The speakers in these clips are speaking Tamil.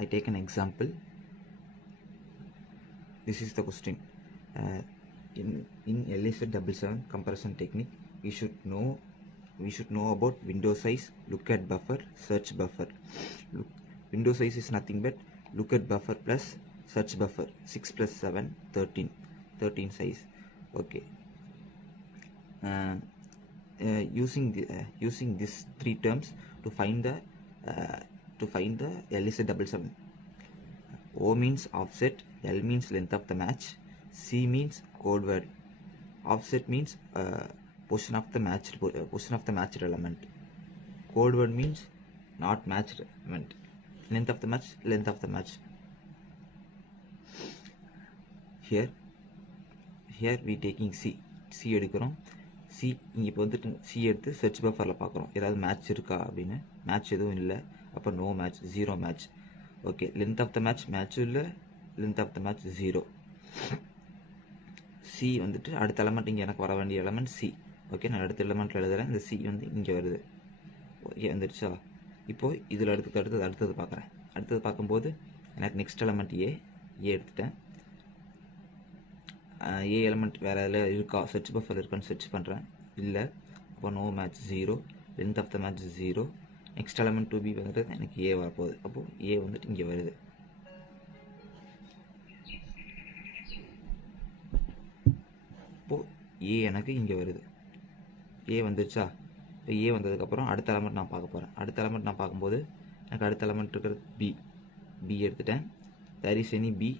I take an example. This is the question. In LS777 comparison technique, we should know about window size, lookup buffer, search buffer. Window size is nothing but lookup buffer plus search buffer. 6 plus 7, 13 size. Okay. Using these three terms to find the LS777. O means offset, L means length of the match, C means code word, offset means position of the matched element, code word means not matched element, length of the match. Here we taking C எடுக்கிறோம். C இங்கே இப்போ வந்துட்டு C எடுத்து search bufferல பார்க்குறோம் ஏதாவது மேட்ச் இருக்கா அப்படின்னு. மேட்ச் எதுவும் இல்லை, அப்போ no match, zero match. Okay, length of the match மேட்சும் இல்லை, length of the match zero. C வந்துட்டு அடுத்த எலமெண்ட் இங்கே எனக்கு வர வேண்டிய எலமெண்ட் சி. ஓகே, நான் அடுத்த எலமெண்ட்டில் எழுதுகிறேன். இந்த சி வந்து இங்கே வருது. ஓகே, வந்துடுச்சா? இப்போது இதில் அடுத்தது பார்க்குறேன். அடுத்தது பார்க்கும்போது எனக்கு நெக்ஸ்ட் எலமெண்ட் ஏ எடுத்துட்டேன். ஏ எலமெண்ட் வேறு எதில் இருக்கா, சர்ச் பஃபர் இருக்கான்னு சர்ச் பண்ணுறேன். இல்லை, அப்போ no match, zero. Length of the match zero. Next element 2B வந்துட்டு எனக்கு ஏ வரப்போகுது. அப்போது ஏ வந்துட்டு இங்கே வருது. இப்போது ஏ எனக்கு இங்கே வருது. ஏ வந்துருச்சா? இப்போ ஏ வந்ததுக்கப்புறம் அடுத்த எலமெண்ட் நான் பார்க்க போகிறேன். அடுத்த எலமெண்ட் நான் பார்க்கும்போது எனக்கு அடுத்த எலமெண்ட் இருக்கிறது பி எடுத்துட்டேன். There is any B,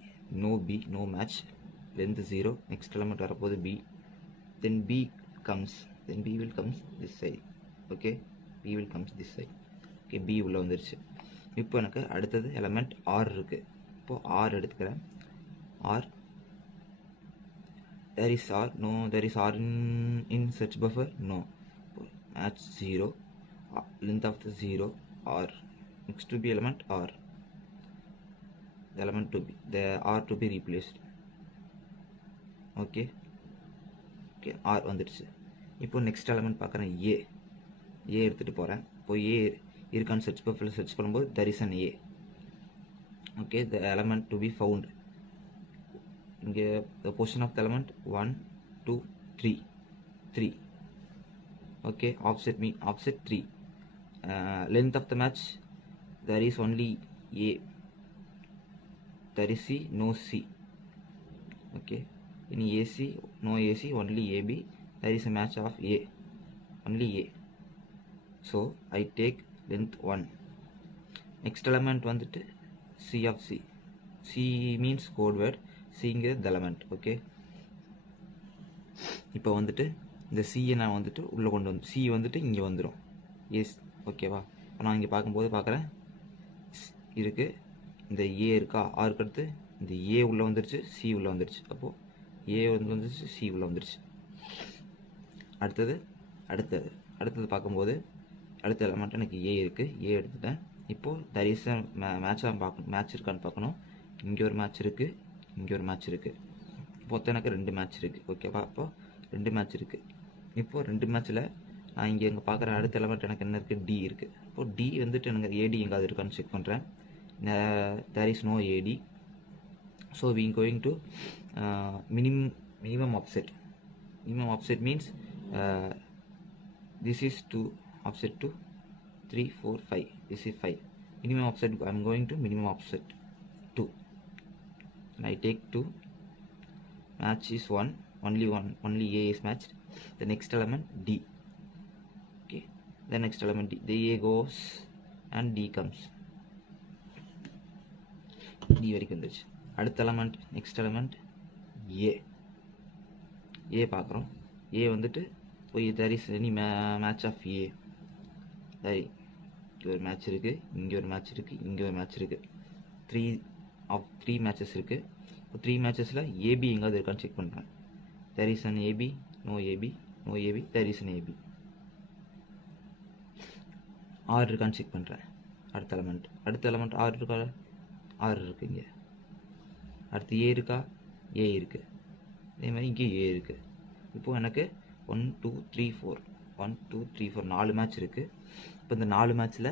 no match, length 0. next element வரப்போது b, then b will comes this side. okay, b will comes this side. okay, b உள்ள வந்துருச்சு. இப்போ எனக்கு அடுத்தது எலமெண்ட் r இருக்கு. இப்போ r எடுத்துக்கிறேன். r, there is r, no, there is r in search buffer, no. match 0, length of the 0, r. next to be element r, the element to be, the r to be replaced. Okay, R வந்துடுச்சு. இப்போ நெக்ஸ்ட் எலமெண்ட் பார்க்குறேன் ஏ எடுத்துகிட்டு போகிறேன். இப்போ ஏ இருக்கான்னு சர்ச் பஃபரில் சர்ச் பண்ணும்போது there is an A. Okay, the element to be found. இங்கே the position of the element 1, 2, 3. Okay, offset 3. length of the match there is only A, there is C, no C. okay, any AC, no AC, only AB. there is a match of A, only A. so I take length 1. next element வந்துட்டு C of C. C means code word, C ங்கிறது element. okay, இப்போ வந்துட்டு இந்த C நான் வந்துட்டு உள்ளே கொண்டு வந்து C வந்துட்டு இங்கே வந்துடும். எஸ், ஓகேவா? இப்போ நான் இங்கே பார்க்கும்போது பார்க்குறேன் இருக்குது, இந்த A இருக்கா, ஆருக்கு அடுத்து இந்த A உள்ளே வந்துருச்சு, C உள்ளே வந்துருச்சு. அப்போது ஏ வந்துருச்சு, சி உள்ள வந்துருச்சு. அடுத்தது பார்க்கும்போது அடுத்த எலமெண்ட் எனக்கு ஏ இருக்குது. ஏ எடுத்துட்டேன். இப்போது தர் இஸ் மேட்ச் இருக்கான்னு பார்க்கணும். இங்கே ஒரு மேட்ச் இருக்குது, இங்கே ஒரு மேட்ச் இருக்குது. மொத்தம் எனக்கு 2 மேட்ச் இருக்குது. ஓகேவா? அப்போது 2 மேட்ச் இருக்குது. இப்போது 2 மேட்ச்சில் நான் இங்கே பார்க்குற அடுத்த எலமெண்ட் எனக்கு என்ன இருக்குது, டி இருக்குது. இப்போது டி வந்துட்டு எனக்கு ஏடி எங்காவது இருக்கான்னு செக் பண்ணுறேன். There is no AD. so we going to minimum offset. Minimum offset means this is 2, offset 2, 3, 4, 5. this is 5. minimum offset, I am going to minimum offset 2, and I take 2. match is 1, only A is matched. The next element D. okay, the next element D, the A goes and D comes. D வரைக்கும் வந்துருச்சு. அடுத்த எலமெண்ட், நெக்ஸ்ட் எலமெண்ட் ஏ பார்க்குறோம். ஏ வந்துட்டு போய் there is any match of A. சரி, இங்கே ஒரு மேட்ச் இருக்குது, இங்கே ஒரு மேட்ச் இருக்குது, இங்கே ஒரு மேட்ச் இருக்குது. 3 மேட்சஸ் இருக்குது. இப்போ 3 மேட்சஸில் ஏபி எங்காவது இருக்கான்னு செக் பண்ணுறேன். there is an AB, no AB, no AB, there is an AB. R இருக்கான்னு செக் பண்ணுறேன். அடுத்த எலமெண்ட் ஆர் இருக்கா, ஆர் இருக்குது இங்கே. அடுத்து ஏ இருக்கா, ஏ இருக்குது. அதே மாதிரி இங்கே ஏ இருக்குது. இப்போது எனக்கு 1, 2, 3, 4 4 மேட்ச் இருக்குது. இப்போ இந்த 4 மேட்ச்சில்